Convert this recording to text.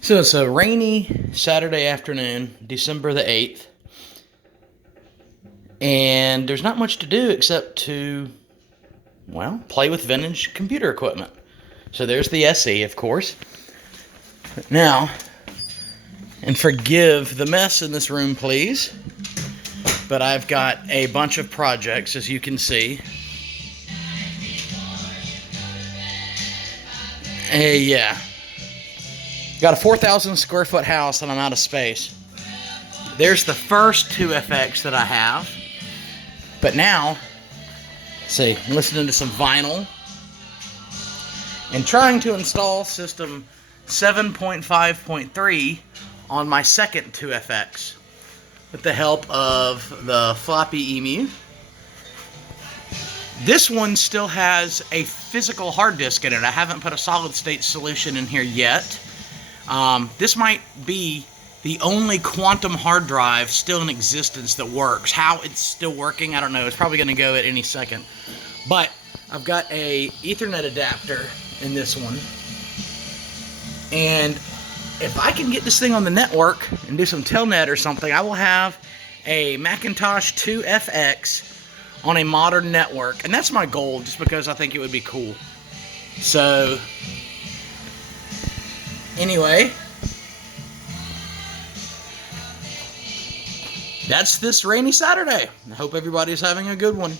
So it's a rainy Saturday afternoon, December the 8th, and there's not much to do except to, well, play with vintage computer equipment. So there's the SE, of course. Now, and forgive the mess in this room, please, but I've got a bunch of projects, as you can see. Yeah. Got a 4,000 square foot house and I'm out of space. There's the first 2FX that I have. But now, see, I'm listening to some vinyl and trying to install system 7.5.3 on my second 2FX with the help of the floppy emu. This one still has a physical hard disk in it. I haven't put a solid state solution in here yet. This might be the only quantum hard drive still in existence that works. How it's still working, I don't know. It's probably going to go at any second. But I've got a Ethernet adapter in this one. And if I can get this thing on the network and do some telnet or something, I will have a Macintosh IIfx on a modern network. And that's my goal, just because I think it would be cool. So, anyway, that's this rainy Saturday. I hope everybody's having a good one.